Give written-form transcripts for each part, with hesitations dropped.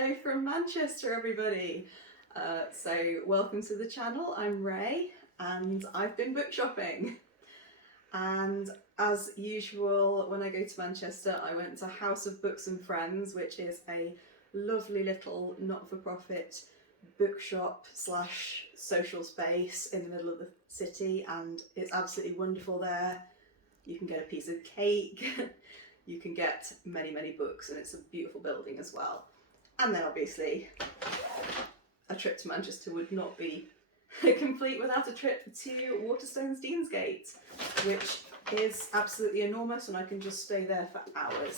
Hello from Manchester, everybody. Welcome to the channel. I'm Ray, and I've been book shopping. And as usual, when I go to Manchester, I went to House of Books and Friends, which is a lovely little not-for-profit bookshop slash social space in the middle of the city, and it's absolutely wonderful there. You can get a piece of cake, you can get many, many books, and it's a beautiful building as well. And then obviously, a trip to Manchester would not be complete without a trip to Waterstones Deansgate, which is absolutely enormous, and I can just stay there for hours.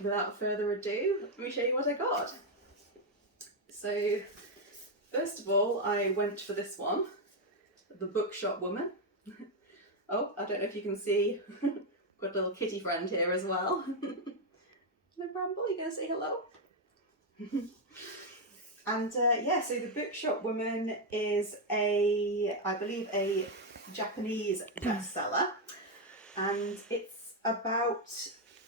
Without further ado, let me show you what I got. So, first of all, I went for this one, The Bookshop Woman. Oh, I don't know if you can see, got a little kitty friend here as well. Hello, Bramble, you gonna say hello? And so The Bookshop Woman is I believe a Japanese bestseller, and it's about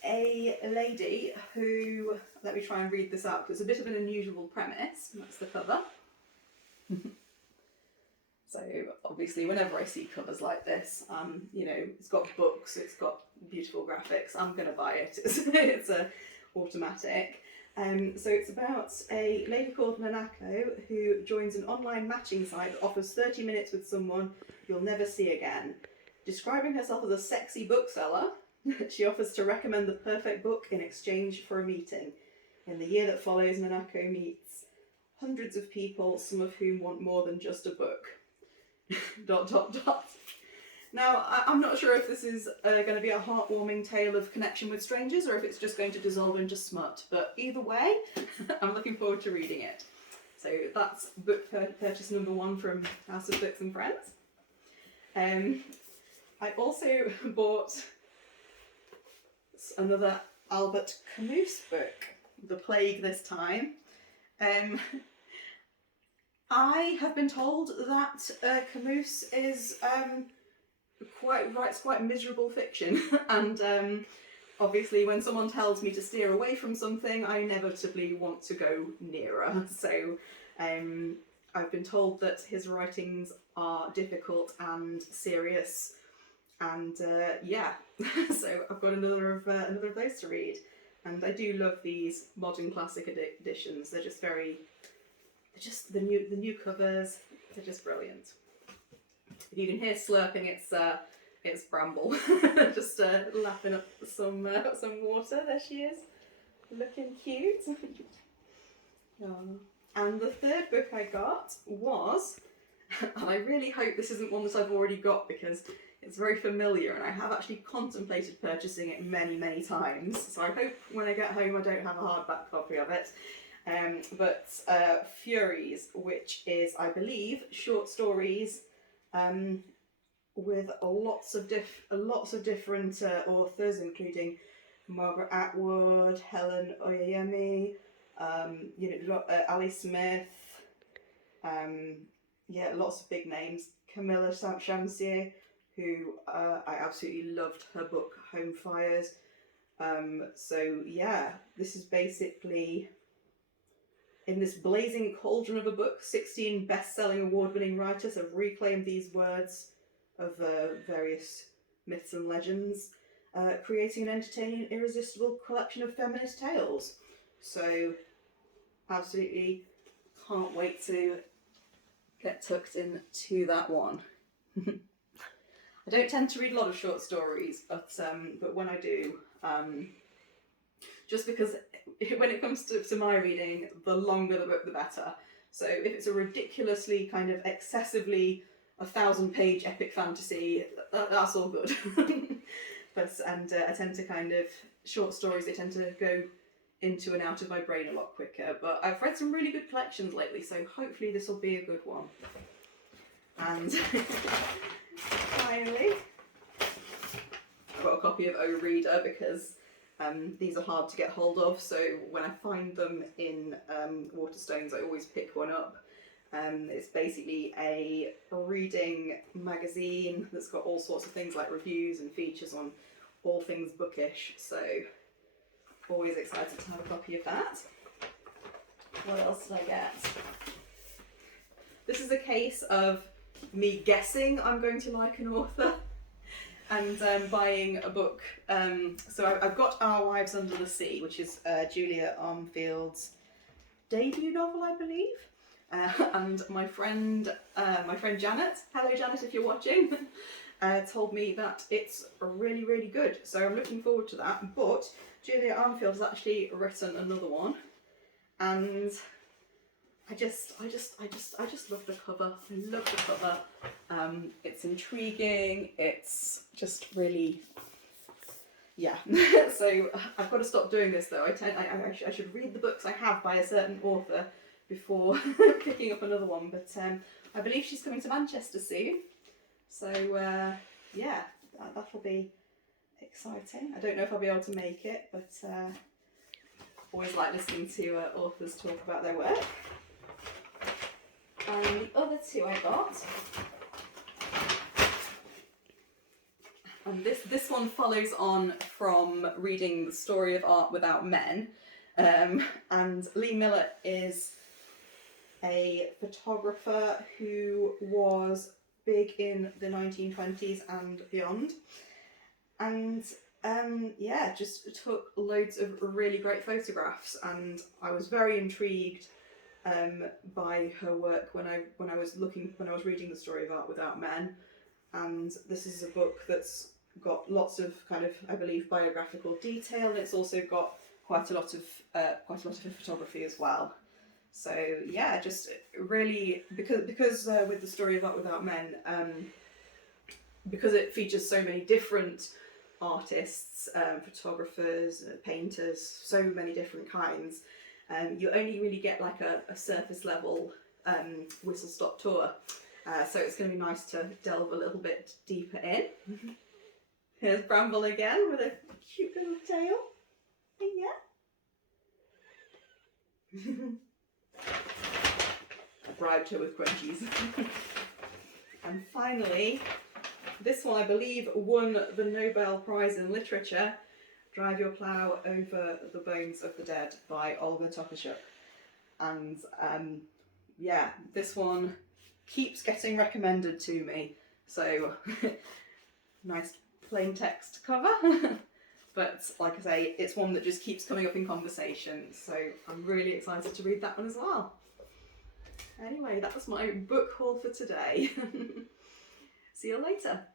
a lady who, let me try and read this out because it's a bit of an unusual premise. That's the cover. So obviously whenever I see covers like this, it's got books, it's got beautiful graphics, I'm going to buy it. It's automatic. So it's about a lady called Nanako who joins an online matching site that offers 30 minutes with someone you'll never see again. Describing herself as a sexy bookseller, she offers to recommend the perfect book in exchange for a meeting. In the year that follows, Nanako meets hundreds of people, some of whom want more than just a book. ... Now, I'm not sure if this is going to be a heartwarming tale of connection with strangers or if it's just going to dissolve into smut, but either way, I'm looking forward to reading it. So that's book purchase number 1 from House of Books and Friends. I also bought another Albert Camus book, The Plague this time. I have been told that Camus is writes quite miserable fiction, and obviously when someone tells me to steer away from something, I inevitably want to go nearer. So I've been told that his writings are difficult and serious, and so I've got another of those to read. And I do love these modern classic editions. They're just the new covers. They're just brilliant. If you can hear slurping, it's Bramble, just lapping up some water. There she is, looking cute. And the third book I got was, and I really hope this isn't one that I've already got because it's very familiar, and I have actually contemplated purchasing it many, many times. So I hope when I get home I don't have a hardback copy of it. But Furies, which is, I believe, short stories with lots of different authors, including Margaret Atwood, Helen Oyeyemi, Ali Smith, lots of big names. Camilla Shamsier, who I absolutely loved her book Home Fires. This is basically, in this blazing cauldron of a book, 16 best-selling award-winning writers have reclaimed these words of various myths and legends, creating an entertaining, irresistible collection of feminist tales. So, absolutely can't wait to get tucked into that one. I don't tend to read a lot of short stories, but when I do, just because when it comes to my reading, the longer the book, the better. So if it's a ridiculously kind of excessively 1,000-page epic fantasy, that's all good. I tend to kind of, short stories, they tend to go into and out of my brain a lot quicker. But I've read some really good collections lately, so hopefully this will be a good one. And finally, I've got a copy of O Reader because these are hard to get hold of, so when I find them in Waterstones, I always pick one up. It's basically a reading magazine that's got all sorts of things like reviews and features on all things bookish, so always excited to have a copy of that. What else did I get? This is a case of me guessing I'm going to like an author and buying a book. So I've got Our Wives Under the Sea, which is Julia Armfield's debut novel, I believe. And my friend Janet, hello Janet if you're watching, told me that it's really, really good. So I'm looking forward to that. But Julia Armfield has actually written another one, and I just love the cover. I love the cover. It's intriguing. It's just really, yeah. So I've got to stop doing this though. I should read the books I have by a certain author before picking up another one. But I believe she's coming to Manchester soon. So yeah, that'll be exciting. I don't know if I'll be able to make it, but always like listening to authors talk about their work. And the other two I got, and this one follows on from reading The Story of Art Without Men, and Lee Miller is a photographer who was big in the 1920s and beyond, and yeah, just took loads of really great photographs, and I was very intrigued by her work when I was reading The Story of Art Without Men. And this is a book that's got lots of kind of, I believe, biographical detail, and it's also got quite a lot of photography as well. So yeah, just really, because with The Story of Art Without Men, because it features so many different artists, photographers, painters, so many different kinds, you only really get like a surface level whistle stop tour. So it's going to be nice to delve a little bit deeper in. Here's Bramble again with a cute little tail. Yeah. I bribed her with crunchies. And finally, this one I believe won the Nobel Prize in Literature, Drive Your Plough Over the Bones of the Dead by Olga Tokarczuk. And yeah, this one keeps getting recommended to me. So nice plain text cover. But like I say, it's one that just keeps coming up in conversation. So I'm really excited to read that one as well. Anyway, that was my book haul for today. See you later.